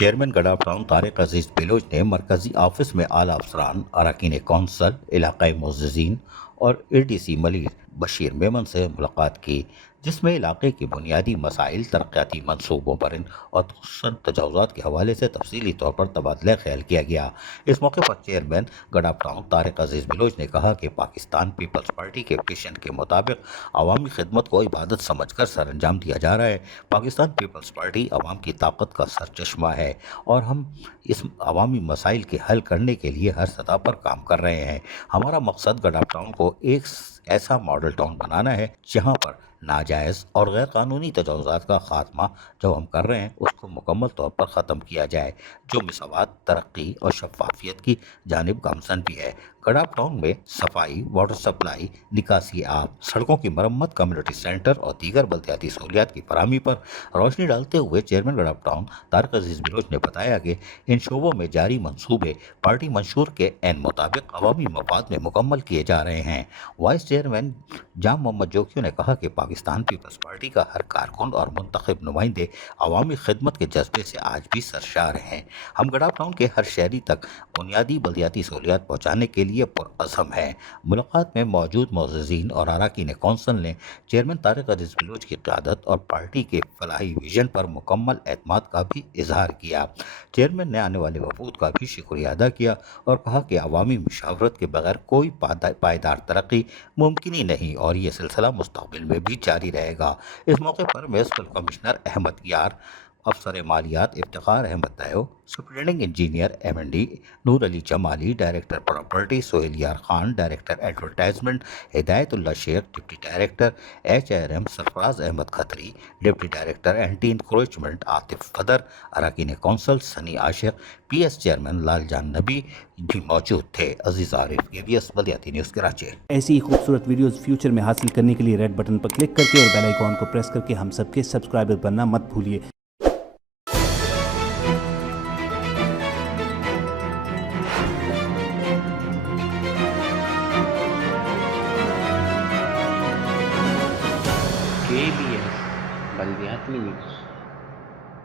Chairman گڈا town Tariq عزیز بلوچ نے مرکزی office میں اعلیٰ افسران، اراکین کونسل، علاقائی معززین اور اے ڈی سی ملیر بشیر میمن سے ملاقات کی، جس میں علاقے کے بنیادی مسائل، ترقیاتی منصوبوں پر اور خصوصاً تجاوزات کے حوالے سے تفصیلی طور پر تبادلہ خیال کیا گیا۔ اس موقع پر چیئرمین گڈا ٹاؤن طارق عزیز بلوچ نے کہا کہ پاکستان پیپلز پارٹی کے ویژن کے مطابق عوامی خدمت کو عبادت سمجھ کر سر انجام دیا جا رہا ہے۔ پاکستان پیپلز پارٹی عوام کی طاقت کا سرچشمہ ہے اور ہم اس عوامی مسائل کے حل کرنے کے لیے ہر سطح پر کام کر رہے ہیں۔ ہمارا مقصد گڈا ٹاؤن کو ایک ایسا ماڈل ٹاؤن بنانا ہے جہاں پر ناجائز اور غیر قانونی تجاوزات کا خاتمہ جو ہم کر رہے ہیں اس کو مکمل طور پر ختم کیا جائے، جو مساوات، ترقی اور شفافیت کی جانب گامزن بھی ہے۔ گڈا ٹاؤن میں صفائی، واٹر سپلائی، نکاسی آب، سڑکوں کی مرمت، کمیونٹی سینٹر اور دیگر بلدیاتی سہولیات کی فراہمی پر روشنی ڈالتے ہوئے چیئرمین گڈا ٹاؤن طارق عزیز بلوچ نے بتایا کہ ان شعبوں میں جاری منصوبے پارٹی منشور کے عین مطابق عوامی مفاد میں مکمل کیے جا رہے ہیں۔ وائس چیئرمین جام محمد جوکیو نے کہا کہ پاکستان پیپلز پارٹی کا ہر کارکن اور منتخب نمائندے عوامی خدمت کے جذبے سے آج بھی سرشار ہیں۔ ہم گڈا ٹاؤن کے ہر شہری تک بنیادی بلدیاتی سہولیات پہنچانے کے لیے پرعزم ہیں۔ ملاقات میں موجود معززین اور اراکین کونسل نے چیئرمین طارق عزیز بلوچ کی قیادت اور پارٹی کے فلاحی ویژن پر مکمل اعتماد کا بھی اظہار کیا۔ چیئرمین نے آنے والے وفود کا بھی شکریہ ادا کیا اور کہا کہ عوامی مشاورت کے بغیر کوئی پائیدار ترقی ممکن ہی نہیں اور یہ سلسلہ مستقبل میں بھی جاری رہے گا۔ اس موقع پر میونسپل کمشنر احمد یار، افسر مالیات افتخار احمد تیو، superintending engineer M&D Noor Ali Jamali, director property Sohail Yar Khan, director advertisement Hidayat Ullah Shaikh, deputy director HRM Sarfaraz Ahmed Khatri, deputy director anti encroachment Atif Qadar, اراکین کونسل سنی عاشق، PS چیئرمین لال جان نبی بھی موجود تھے۔ عزیز عارف، ABS بلدیاتی نیوز کراچی۔ ایسی ہی خوبصورت ویڈیوز فیوچر میں حاصل کرنے کے لیے ریڈ بٹن پر کلک کر کے اور بیل آئیکن کو پریس کر کے ہم سب کے سبسکرائبر بننا مت بھولیے۔ KBS بلدیاتی نیوز۔